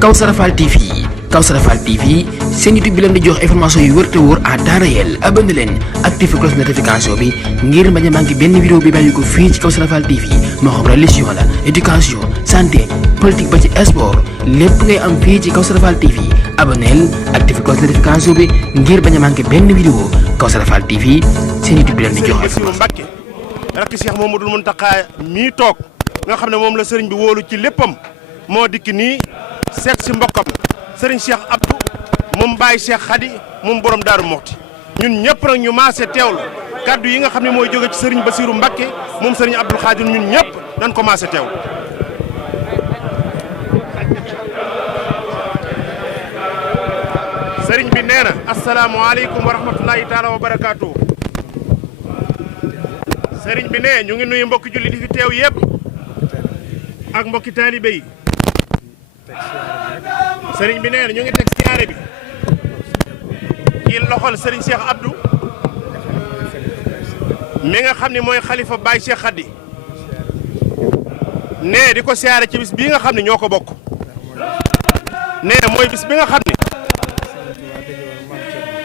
Kawsara Fall TV Kawsara Fall TV seen YouTube bi leen di jox information yu wër te wóor à temps réel. abonné leen activé cloche notification bi ngir bañ a manqué benn vidéo bi bàyyi ko fii ci Kawsara Fall TV moo xam religion la éducation santé politique ba ci sport lépp ngay am fii ci Kawsara Fall TV. abonneel activé cloche notification bi ngir bañ a manqué benn vidéo Kawsara Fall TV seen YouTube bi leen di jox information. rakk Cheikh Mouhamadoul Mountakha mii toog nga xam ne moom la sëriñ bi wóolu ci léppam moo dikk nii seet si mbokkam sëriñ Cheikh Abdou moom Baye Cheikh Khady moom borom Daaru Moxti ñun ñëpp nag ñu maase teewlu kaddu yi nga xam ne mooy jóge ci sëriñ Bassirou Mbacké moom sëriñ Abdoul Khadir ñun ñëpp dañ ko maase teewlu. sëriñ bi nee na asalaamaaleykum wa rahmatulahi taala wa barakaatu. sëriñ bi ne ñu ngi nuyu mbokki julli di fi teew yëpp ak mbokki taalibe yi. sëriñ bi nee na ñu ngi teg siyaare bi ci loxol sëriñ Cheikh Abdou mi nga xam ne mooy xalifa Baye Cheikh Khady ne di ko siyaare ci bis bii nga xam ne ñoo ko bokk ne mooy bis bi nga xam ne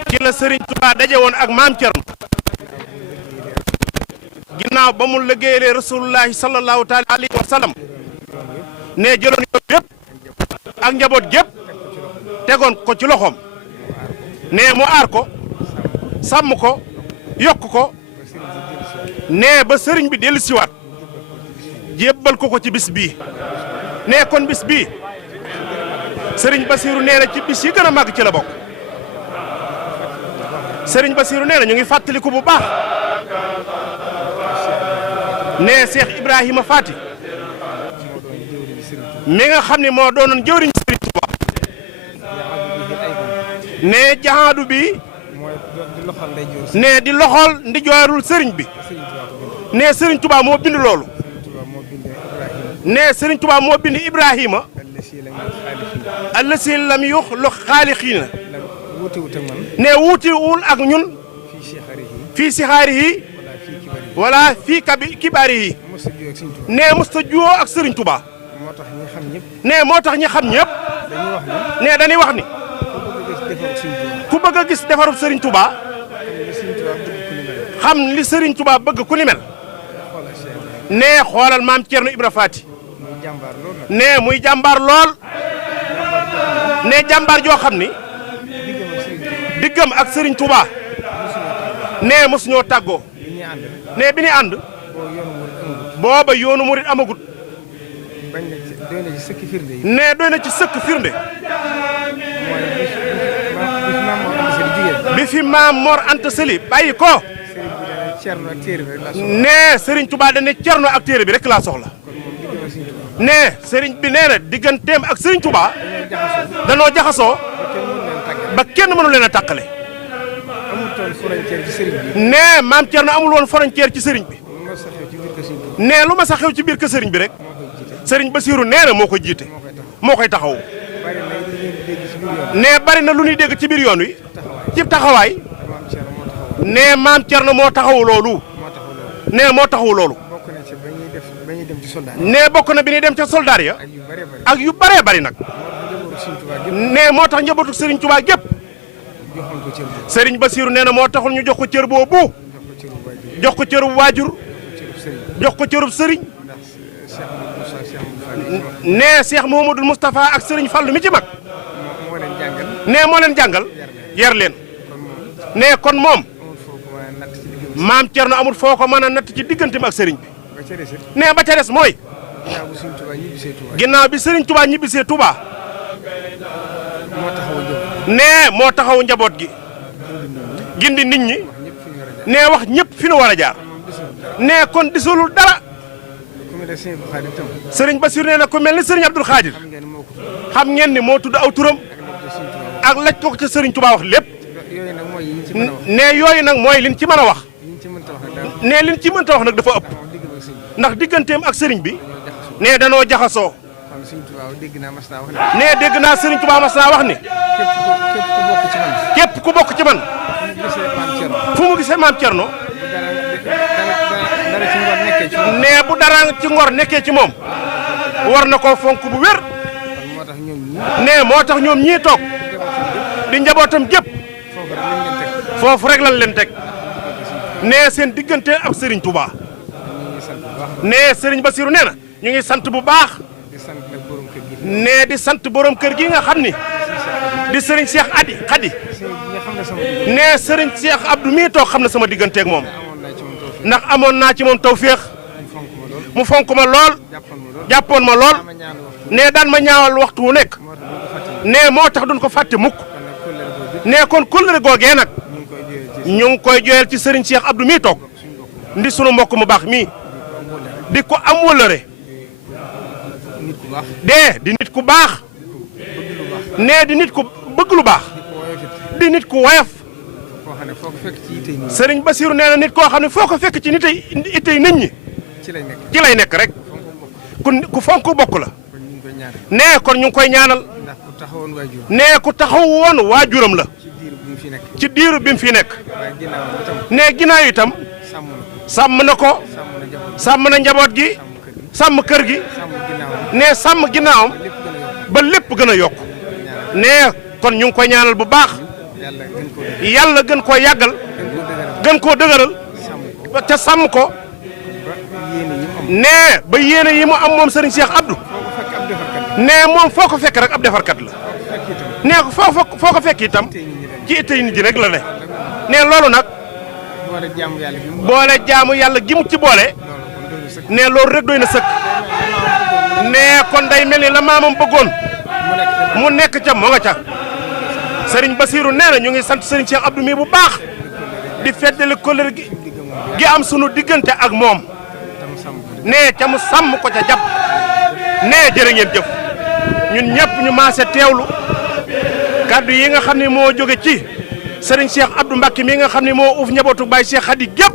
ci la sëriñ Touba daje woon ak maam Thierno ginnaaw ba mu liggéeyalee rasulullahi sallallahu taala alayhi wa sallam ne jëloon yoon yëpp ak njaboot gépp tegoon ko ci loxoom ne mu aar ko sàmm ko yokk ko ne ba sëriñ bi dellu siwaat jébbal ko ci bis bii ne kon bis bii sëriñ Bassirou nee na ci bis yi gën a màgg ci la bokk. sëriñ Bassirou nee na ñu ngi fàttaliku bu baax ne Cheikh Ibrahima Fati mi nga xam ne moo doonoon jëwriñ sëriñ Touba ne jahaadu bi ne di loxol ndijoorul sëriñ bi ne sëriñ Touba moo bind loolu ne sëriñ Touba moo bind Ibrahima allasi lam yuxluq xaaliqiina ne wuutiwul ak ñun fii sixaarihi wala fii kibaarihi ne musta juwoo ak sëriñ Touba ne moo tax ñi xam ñëpp ne dañuy wax ni ku bëgg a gis defarub sëriñ Touba xam li sëriñ Touba bëgg ku ni mel ne xoolal maam Thierno Ibra Fati ne muy jàmbaar lool ne jàmbaar joo xam ni diggam ak sëriñ Touba ne mosu ñoo tàggoo ne bi ni ànd booba yoonu murit amagut ne doy na ci sëkk firnde bi fi maam Mor Anta Sali bàyyi ko ne sëriñ Touba dane cerno ak téere bi rek laa soxla ne sëriñ bi nee na digganteem ak sëriñ Touba danoo jaxasoo ba kenn mënu leen a tàqale ne maam Thierno amul woon frontière ci sëriñ bi ne lu ma sa xew ci biir kër sëriñ bi rek sëriñ Bassirou nee na moo koy jiite moo koy taxawu ne bari na lu ñuy dégg ci biir yoon wi ci taxawaay ne maam Thierno moo taxawu loolu ne moo taxawu loolu ne bokk na bi ñuy dem ca soldaar ya ak yu baree bari nag ne moo tax njabootu sëriñ Touba gépp sëriñ Bassirou nee na moo taxul ñu jox ko cër boobu jox ko cërub waajur jox ko cërub sëriñ ne Cheikh Mouhamadoul Moustapha ak sëriñ Fallu mi ci mag ne moo leen jàngal yar leen ne kon moom maam Thierno amul foo ko mën a natt ci digganteem ak sëriñ bi ne ba ca des mooy ginnaaw bi sëriñ Touba ñibbisee Touba ne moo taxaw njaboot gi gindi nit ñi ne wax ñëpp fi nu war a jaar ne kon disulul dara sëriñ Bassirou nee na ku mel ni sëriñ Abdoul Khadir xam ngeen ni moo tudd aw turam ak laj ko ca sëriñ Touba wax lépp ne yooyu nag mooy liñ ci mën a wax ne liñ ci mënta wax nag dafa ëpp ndax digganteem ak sëriñ bi ne danoo jaxasoo ne dégg naa sëriñ Touba mas naa wax ni képp ku bokk ci man fu mu gisee maam Thierno ne bu dara ci ngor nekkee ci moom war na koo fonk bu wér nee moo tax ñoom ñii toog di njabootam gépp foofu rek lañ leen teg nee seen diggante ak Serigne Touba nee Serigne Bassirou nee na ñu ngi sant bu baax nee di sant borom kër gi nga xam ni di Serigne Cheikh Khady nee Serigne Cheikh Abdou mii toog xam na sama digganteeg moom ndax amoon naa ci moom tawféex mu fonk ma lool jàppoon ma lool nee daan ma ñaawal waxtu wu nekk nee moo tax duñ ko fàtte mukk nee kon kóllëre googee nag ñu ngi koy jooyal ci Serigne Cheikh Abdou mii toog ndi sunu mbokk mu baax mii di ko am wëllëre di nit ku baax nee di nit ku bëgg lu baax di nit ku woyof Serigne Bassirou nee na nit koo xam ne foo ko fekk ci nit itay nit ñi ci lay nekk rek ku fonk bokk la nee kon ñu ngi koy ñaanal nee ku taxaw woon waajuram la ci diiru bi mu fi nekk nee ginnaaw itam sàmm na ko sàmm na njaboot gi sàmm kër gi nee sàmm ginnaawam ba lépp gën a yokk nee kon ñu ngi koy ñaanal bu baax yàlla gën koo yàggal gën koo dëgëral te sàmm ko nee ba yéene yi mu am moom Serigne Cheikh Abdou nee moom foo ko fekk rek ab defarkat la nee ko foo ko fekk itam ci ittey nit ji rek la ne nee loolu nag boole jaamu yàlla gi mu ci boole nee loolu rek doy na sëkk nee kon day mel ni la maamam bëggoon mu nekk ca moo nga ca Serigne Bassirou nee na ñu ngi sant Serigne Cheikh Abdou mi bu baax di feddali kóllëre gi am sunu diggante ak moom nee ca mu sàmm ko ca jàpp nee jërë ngeen jëf ñun ñëpp ñu maase teewlu kaddu yi nga xam ne moo jóge ci Serigne Cheikh Abdou Mbacké mi nga xam ne moo uuf njabootu Baye Cheikh Khady gépp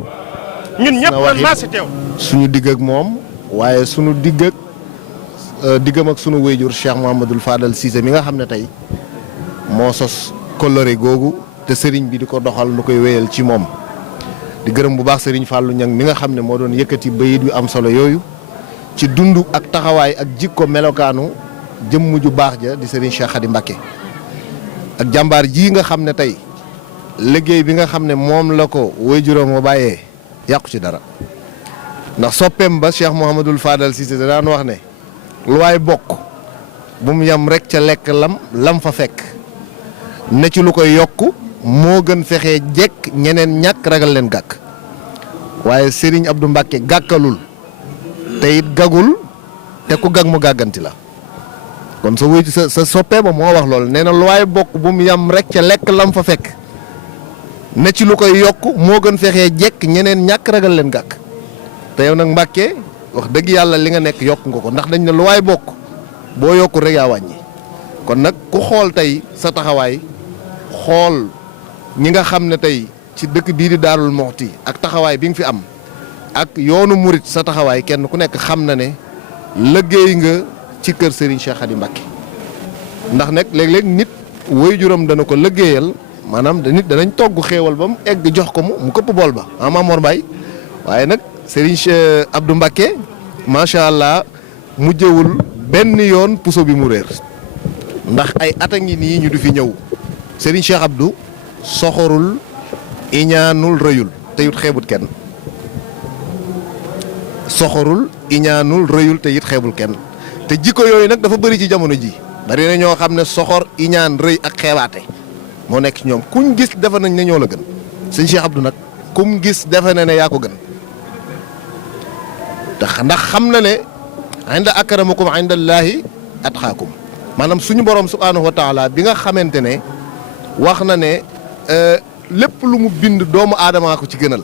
ñun ñëpp ñu maase teew suñu digg ak moom waaye suñu diggam ak sunu wéyjur Cheikh Mouhamadoul Fadal Cissé mi nga xam ne tey moo sos kóllëre googu te Serigne bi di ko doxal nu koy wéyal ci moom di gërëm bu baax Serigne Fallou Niang mi nga xam ne moo doon yëkkati bayit yu am solo yooyu ci dund ak taxawaay ak jikko melokaanu jëmm ju baax ja di Serigne Cheikh Khady Mbacké ak jàmbaar ji nga xam ne tey liggéey bi nga xam ne moom la ko wéyjuram moo bàyyee yàqu ci dara ndax soppeem ba Cheikh Mouhamadoul Fadal Cissé da daan wax ne lu waay bokk bu mu yam rek ca lekk lam fa fekk ne ci lu koy yokk moo gën fexee jekk ñeneen ñàkk ragal leen gàkk waaye Serigne Abdou Mbacké gàkkalul te it gagul te ku gag mu gàgganti la kon sa wéy sa soppee ba moo wax loolu nee na lu waay bokk bu mu yam rek ca lekk lam fa fekk ne ci lu koy yokk moo gën fexee jekk ñeneen ñàkk ragal leen gàkk te yow nag Mbacké wax dëgg yàlla li nga nekk yokk nga ko ndax dañ ne lu waay bokk boo yokkul rek yaa wàññi kon nag ku xool tey sa taxawaay xool ñi nga xam ne tey ci dëkk bii di Daarul Muxti ak taxawaay bi nga fi am ak yoonu murit sa taxawaay kenn ku nekk xam na ne liggéey nga ci kër Serigne Cheikh Khady Mbacké ndax nag léeg-léeg nit waajuram dana ko liggéeyal maanaam nit danañ togg xéewal ba mu egg jox ko mu këpp bool ba Mor Mbaye waaye nag Serigne Cheikh Abdou Mbacké macha allah mujjewul benn yoon puso bi mu réer ndax ay at a ngi nii ñu du fi ñëw Serigne Cheikh Abdou soxorul iñaanul rëyul te it xeebut kenn soxorul iñaanul rëyul te it xeebul kenn te jikko yooyu nag dafa bëri ci jamono ji bari na ñoo xam ne soxor iñaan rëy ak xeebaate moo nekk ci ñoom kuñ gis defe nañ ne ñoo la gën sëñ Cheikh Abdou nag kum gis defe na ne yaa ko gën ndax xam na ne inda akramakum indallaahi atqaakum maanaam suñu borom subhaanahu wa taala bi nga xamante ne wax na ne lépp lu mu bind doomu aadamaa ko ci gënal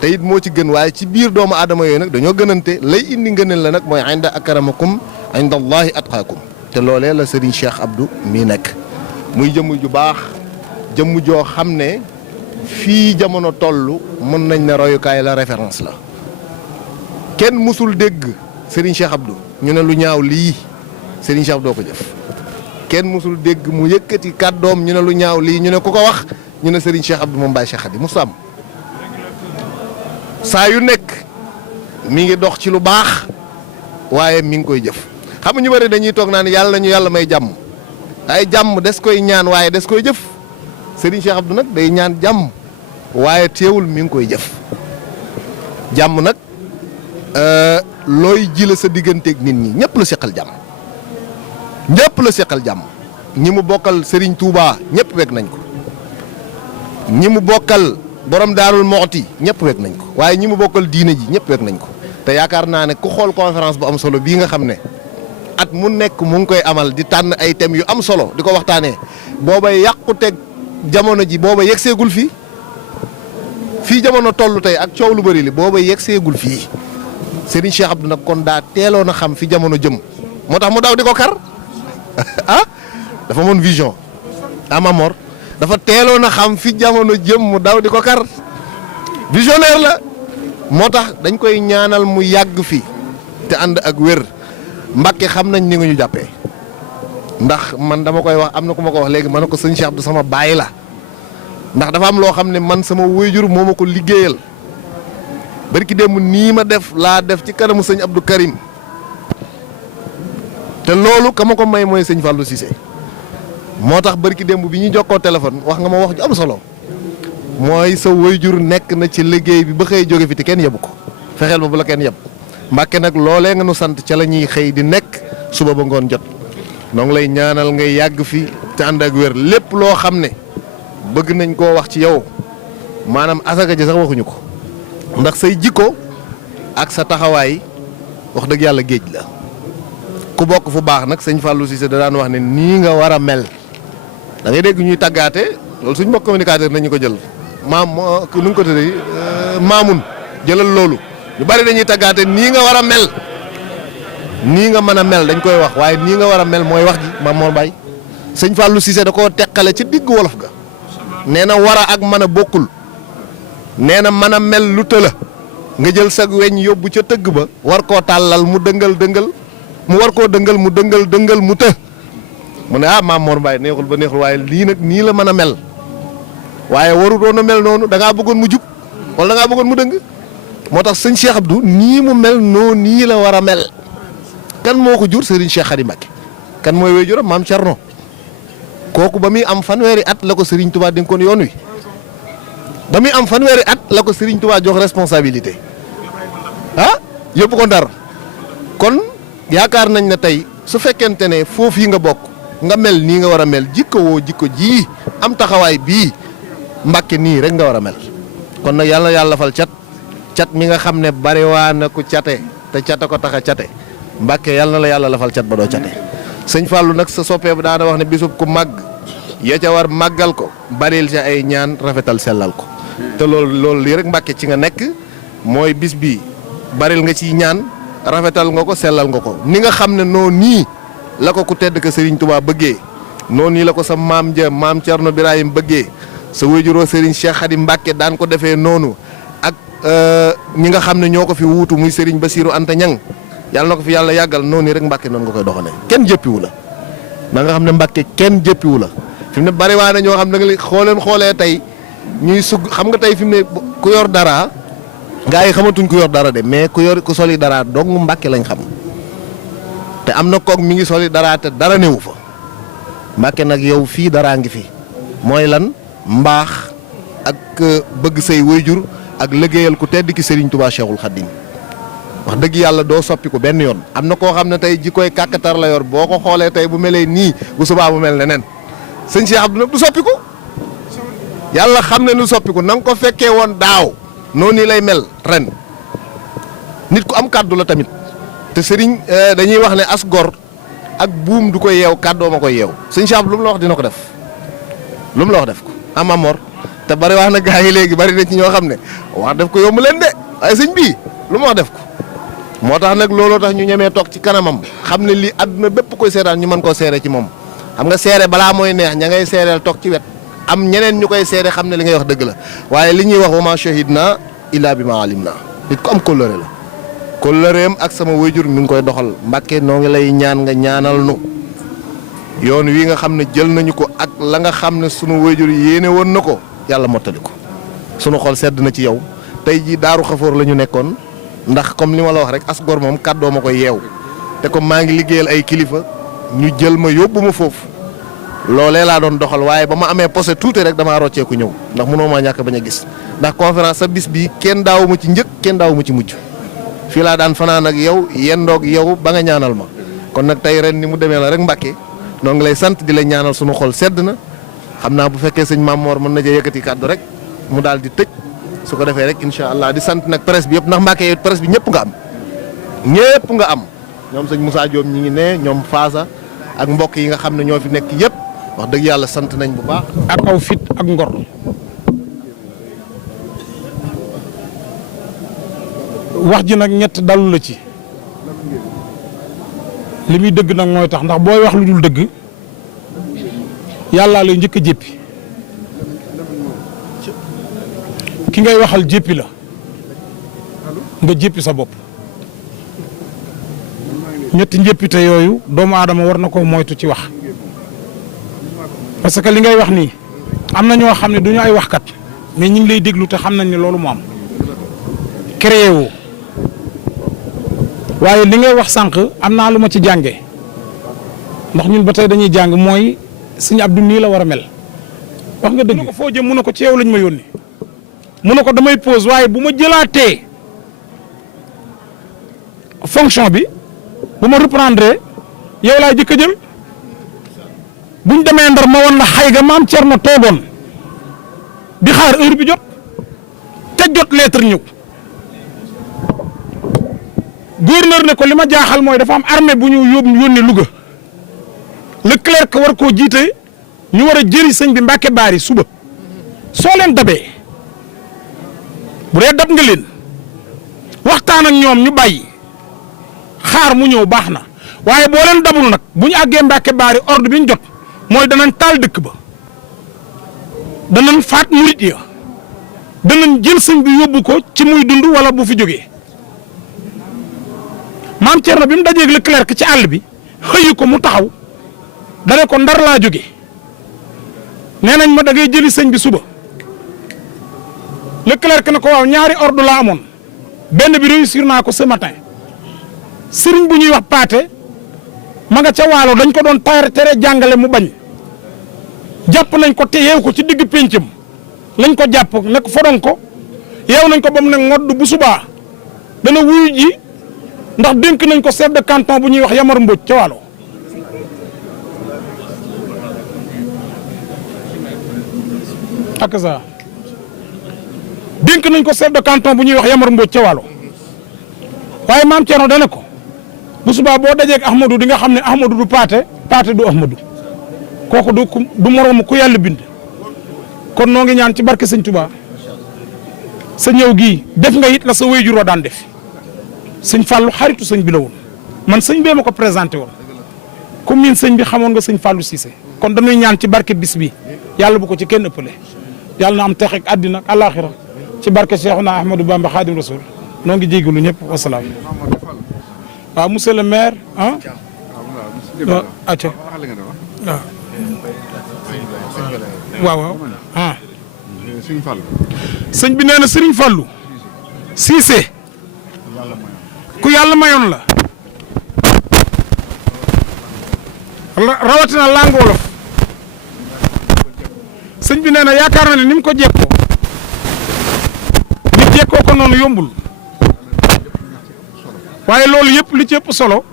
te it moo ci gën waaye ci biir doomu aadama yooyu nag dañoo gënante lay indi ngënal la nag mooy inda akramakum indallaahi atqaakum te loolee la Serigne Cheikh Abdou mii nekk muy jëmm ju baax jëmm joo xam ne fii jamono toll mën nañ ne royukaay la référence la kenn musul dégg Serigne Cheikh Abdou ñu ne lu ñaaw lii Serigne Cheikh doo ko jëf kenn musul dégg mu yëkkati kàddoom ñu ne lu ñaaw lii ñu ne ku ko wax ñu ne Serigne Cheikh Abdou moom Baye Cheikh Khady musu am saa yu nekk mi ngi dox ci lu baax waaye mi ngi koy jëf xam nga ñu bëri dañuy toog naan yàlla nañu yàlla may jàmm ay jàmm des koy ñaan waaye des koy jëf Serigne Cheikh Abdou nag day ñaan jàmm waaye teewul mi ngi koy jëf jàmm nag looy ji la sa digganteeg nit ñi ñëpp la seqal jàmm ñëpp la seqal jàmm ñi mu bokkal Serigne Touba ñëpp weg nañ ko ñi mu bokkal borom Daarul Moxti ñëpp weg nañ ko waaye ñi mu bokkal diine ji ñëpp weg nañ ko te yaakaar naa ne ku xool conférence bu am solo bii nga xam ne at mu nekk mu ngi koy amal di tànn ay thèmes yu am solo di ko waxtaanee booba yàquteg jamono ji booba yegseegul fii jamono toll tey ak coow lu bëri li booba yegseegul fii Serigne Cheikh Abdou nag kon daa teeloon a xam fi jamono jëm moo tax mu daw di ko kar ah dafa moon vision Mamor dafa teeloon a xam fi jamono jëm mu daw di ko kar visionnaire la moo tax dañ koy ñaanal mu yàgg fi te ànd ak wér Mbàkke xam nañ ni nga ñu jàppee ndax man dama koy wax am na ku ma ko wax léegi ma ne ko sëñ Cheikh Abdou sama baay la ndax dafa am loo xam ne man sama waajur moo ma ko liggéeyal barki démb nii ma def laa def ci kanamu sëñ Abdou Karim te loolu ka ma ko may mooy sëñ Fallou Cissé moo tax barki démb bi ñuy jokkoo téléphone wax nga ma wax ju am solo mooy sa waajur nekk na ci liggéey bi ba xëy jóge fi te kenn yebu ko fexeel ba bu la kenn yeb Mbàkke nag loolee nga nu sant ca la ñuy xëy di nekk suba ba ngoon jot noo ngi lay ñaanal ngay yàgg fi te ànd ak wér lépp loo xam ne bëgg nañ koo wax ci yow maanaam asaka ji sax waxuñu ko ndax say jikko ak sa taxawaay wax dëgg yàlla géej la ku bokk fu baax nag sëñ Fallou Cissé da daan wax ne nii nga war a mel da ngay dégg ñuy tàggaate loolu suñ mbokk communicateur nañu ko jël nu ngi ko tëddee maamun jëlal loolu ñu bari dañuy tàggaate nii nga war a mel nii nga mën a mel dañ koy wax waaye nii nga war a mel mooy wax ji Maam Mor Baye sëñ Fallou Cissé da koo teqale ci digg wolof ga nee na war a ak mën a bokkul nee na mën a mel lu tëla nga jël sag weñ yóbbu ca tëgg ba war koo tàllal mu dëngal mu war koo dëngal mu dëngal mu të mu ne ah Maam Mor Baye neexul ba neexul waaye lii nag nii la mën a mel waaye warutoon a mel noonu da ngaa bëggoon mu jub wala da ngaa bëggoon mu dëng moo tax sëñ Cheikh Abdou nii mu mel noonu nii la war a mel kan moo ko jur Serigne Cheikh Khady Mbacké kan mooy waajuram Maam Thierno kooku ba muy am fanweeri at la ko Serigne Touba dénkoon yoon wi ba muy am fanweeri at la ko Serigne Touba jox responsabilité ah yëpp ko Ndar kon yaakaar nañ ne tey su fekkente ne foofu yi nga bokk nga mel nii nga war a mel jikko woo jikko ji am taxawaay bii Mbàkke nii rek nga war a mel kon nag yàlla yàlla fal cat mi nga xam ne bari waa na ku cate te cate ko tax a cate Mbàkke yàlla na la yàlla lafal cat ba doo cate sëñ Fallou nag sa soppee bu daana wax ne bisub ku màgg ya ca war màggal ko baril ca ay ñaan rafetal sellal ko te loolu lii rek Mbàkke ci nga nekk mooy bis bi baril nga ci ñaan rafetal nga ko sellal nga ko ni nga xam ne noonu nii la ko ku tedd ka Serigne Touba bëggee noonu nii la ko sa maam ja Maam Thierno Birahim bëggee sa wéjuroo Serigne Cheikh Khady Mbacké daan ko defee noonu ak ñi nga xam ne ñoo ko fi wuutu muy Serigne Bassirou Anta Niang yàlla na ko fi yàlla yàggal noonu rek Mbàkke noonu nga koy doxalee kenn jëppiwu la na nga xam ne Mbàkke kenn jëppiwu la fi mu ne bari waa na ñoo xam ne nga xoolee tey ñuy sugg xam nga tey fi mu ne ku yor dara gaa yi xamatuñ ku yor dara de mais ku soli dara dong Mbàkke lañ xam te am na kook mi ngi soli dara te dara newu fa Mbàkke nag yow fii daraa ngi fi mooy lan mbaax ak bëgg say wayjur ak liggéeyal ku tedd ki Serigne Touba Cheikhul Khadim wax dëgg yàlla doo soppi ko benn yoon am na koo xam ne tey ji koy kàkkatar la yor boo ko xoolee tey bu melee nii bu subaa bu mel neneen sëñ Cheikh Abdou nag du soppi ko yàlla xam ne lu soppi ko na nga ko fekkee woon daaw noonu lay mel ren nit ku am kàddu la tamit te Serigne dañuy wax ne as gor ak buum du ko yeew kàddoo ma koy yeew sëñ Cheikh Abdou lu mu la wax dina ko def lu mu la wax def ko am Mamor te bari wax na gaa yi léegi bari na ci ñoo xam ne wax def ko yomb leen de waaye sëñ bii lu mu wax def ko moo tax nag looloo tax ñu ñemee toog ci kanamam xam ne lii àdduna bépp koy seetaan ñu mën koo seere ci moom xam nga seere balaa mooy neex ña ngay seereel toog ci wet am ñeneen ñu koy seere xam ne li ngay wax dëgg la waaye li ñuy wax wa ma shahidna illa bi ma alimna nit ko am kóllëre la kóllëreem ak sama wayjur mi ngi koy doxal Mbàkke noo ngi lay ñaan nga ñaanal nu yoon wi nga xam ne jël nañu ko ak la nga xam ne sunu wayjur yéene woon na ko yàlla mottali ko sunu xol sedd na ci yow tey jii Daaru Xafoor la ñu nekkoon ndax comme li ma la wax rek as gor moom kàddoo ma koy yeew te comme maa ngi liggéeyal ay kilifa ñu jël ma yóbbu ma foofu loolee laa doon doxal waaye ba ma amee posé tuuti rek damaa rocceeku ñëw ndax mënoo maa ñàkk bañ a gis ndax conférence sa bis bii kenn daawu ma ci njëkk kenn daawu ma ci mujj fii laa daan fanaan ak yow yendoog yow ba nga ñaanal ma kon nag tey ren ni mu demee la rek Mbàkke noo ngi lay sant di la ñaanal sunu xol sedd na xam naa bu fekkee sëñ Mamor mën na cee yëkkati kàddu rek mu daal di tëj su ko defee rek incha allah di sant nag presse bi yëpp ndax Mbàkke presse bi ñëpp nga am ñoom sëñ Moussa Diop ñi ngi ne ñoom Faasa ak mbokk yi nga xam ne ñoo fi nekk yëpp wax dëgg yàlla sant nañ bu baax. ak aw fit ak ngor wax ji nag ñett dalu la ci li muy dëgg nag mooy tax ndax booy wax lu dul dëgg yàllaa lay njëkk a jéppi ki ngay waxal jéppi la nga jéppi sa bopp ñetti njéppite yooyu doomu aadama war na ko moytu ci wax parce que li ngay wax nii am na ñoo xam ne du ñu ay waxkat mais ñu ngi lay déglu te xam nañ ne loolu moo am créé woo waaye li ngay wax sànq am naa lu ma ci jànge ndax ñun ba tey dañuy jàng mooy sëñ Abdou nii la war a mel wax nga dëgg. mu ne ko foo jëm mu ne ko ci yow lañ ma yónni mu ne ko damay pause waaye bu ma jëlaatee fonction bi bu ma reprendre yow laa jëkk a jël buñ demee Ndar ma woon la xay ga maam Thierno toogoon di xaar heure bi jot te jot lettre ñëw gouverneur ne ko li ma jaaxal mooy dafa am armée bu ñu yónni Louga le clerc war koo jiite ñu war a jëri sëñ bi Mbàkke Baari suba soo leen dabee bu dee dab nga leen waxtaan ak ñoom ñu bàyyi xaar mu ñëw baax na waaye boo leen dabul nag bu ñu àggee Mbàkke Baari ordre bi ñu jot mooy danañ taal dëkk ba danañ faat murit ya danañ jël sëñ bi yóbbu ko ci muy dund wala bu fi jógee maam Thierno bi mu dajeeg le clerc ci àll bi xëyu ko mu taxaw dane ko Ndar laa jóge nee nañ ma da ngay jëli sëñ bi suba le clerc ne ko waaw ñaari ordre laa amoon benn bi réussir naa ko ce matin sëriñ bu ñuy wax paate ma nga ca waalo dañ ko doon tere jàngale mu bañ jàpp nañ ko te yeew ko ci digg péncam lañ ko jàpp ne ko fodon ko yeew nañ ko ba mu ne ngodd bu subaa dana wuyu ji ndax dénk nañ ko chef de canton bu ñuy wax Yamar Mbodj ca waalo ak ça dénk nañ ko chef de canton bu ñuy wax Yamar Mbodj ca waalo waaye maam Thierno dana ko bu subaa boo dajeeg Ahmadou di nga xam ne Ahmadou du paate du Ahmadou kooku du moroomu ku yàlla bind kon noo ngi ñaan ci barke sëñ Touba sa ñëw gii def nga it la sa wéyjur wa daan def sëñ Fallou xaritu sëñ bi la woon man sëñ bee ma ko présenté woon ku miin sëñ bi xamoon nga sëñ Fallou Cissé kon dañuy ñaan ci barke bis bi yàlla bu ko ci kenn ëppale yàlla na am tex ak àddina ak àllaaxira ci barke Cheikhouna Ahmadou Bamba Khadim Rasoul noo ngi jégalu ñëpp wasalaam. waaw monsieur le maire ah. waaw acca waaw ah. sëñ bi nee na Serigne Fallou Cissé ku yàlla mayoon la rawatina langue wolof sëñ bi nee na yaakaar na ne ni mu ko jekkoo nit jekkoo ko noonu yombul waaye loolu yëpp li ci ëpp solo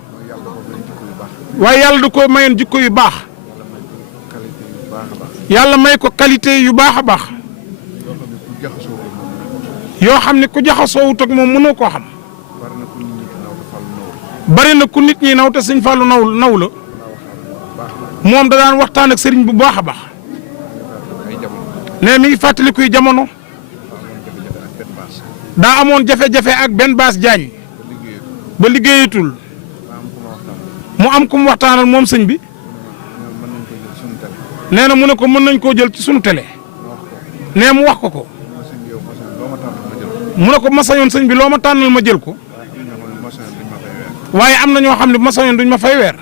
waaye yàlla da ko mayoon jikko yu baax yàlla may ko qualité yu baax a baax yoo xam ne ku jaxasoowut ak moom mënoo koo xam bari na ku nit ñi naw te sëñ Fallou naw la moom da daan waxtaan ak sëriñ bu baax a baax ne mi ngi fàttalikuy jamono daa amoon jafe-jafe ak benn baas jaañ ba liggéeyatul mu am ku mu waxtaanal moom sëñ bi nee na mu ne ko mën nañ koo jël ci sunu télé nee mu wax ko mu ne ko ma sañoon sëñ bi loo ma tànnal ma jël ko waaye am na ñoo xam ne bu ma sañoon duñ ma fay weer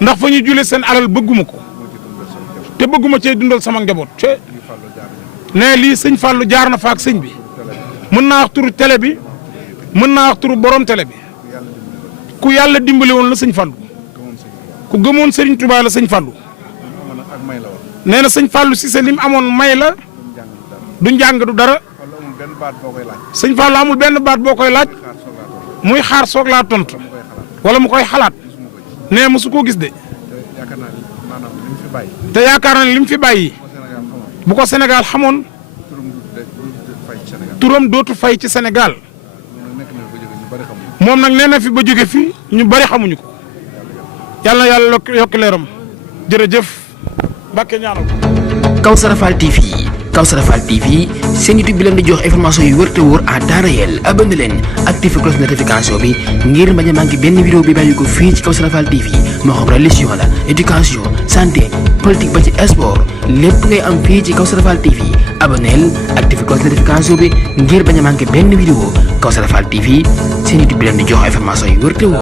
ndax fa ñuy julee seen alal bëgguma ko te bëgguma cee dundal sama njaboot te nee lii sëñ Fallou jaar na fa ak sëñ bi mën naa wax turu télé bi mën naa wax turu borom télé bi ku yàlla dimbali woon la sëñ Fallou ku gëmoon Serigne Touba la sëñ Fallou nee na sëñ Fallou Cissé lim amoon may la du njàng du dara sëñ Fallou amul benn baat boo koy laaj muy xaar soog laa tontu wala mu koy xalaat nee mosu koo gis de te yaakaar naa ne li mu fi bàyyi bu ko Sénégal xamoon turam dootu fay ci Sénégal moom nag nee na fi ba jóge fi ñu bari xamuñu ko yàlla na yàlla yokk leeram jërëjëf Mbàkke ñaanal Kawsara Fall TV seen YouTube bi leen di jox information yu wër te wóor à temps réel abonné leen activé cloche notification bi ngir bañ a manqué benn vidéo bi bàyyi ko fii ci Kawsara Fall TV moo xam religion la éducation santé politique ba ci sport lépp ngay am fii ci Kawsara Fall TV abonneel activé cloche notification bi ngir bañ a manqué benn vidéo Kawsara Fall TV seen YouTube bi leen di jox information yu wër te wóor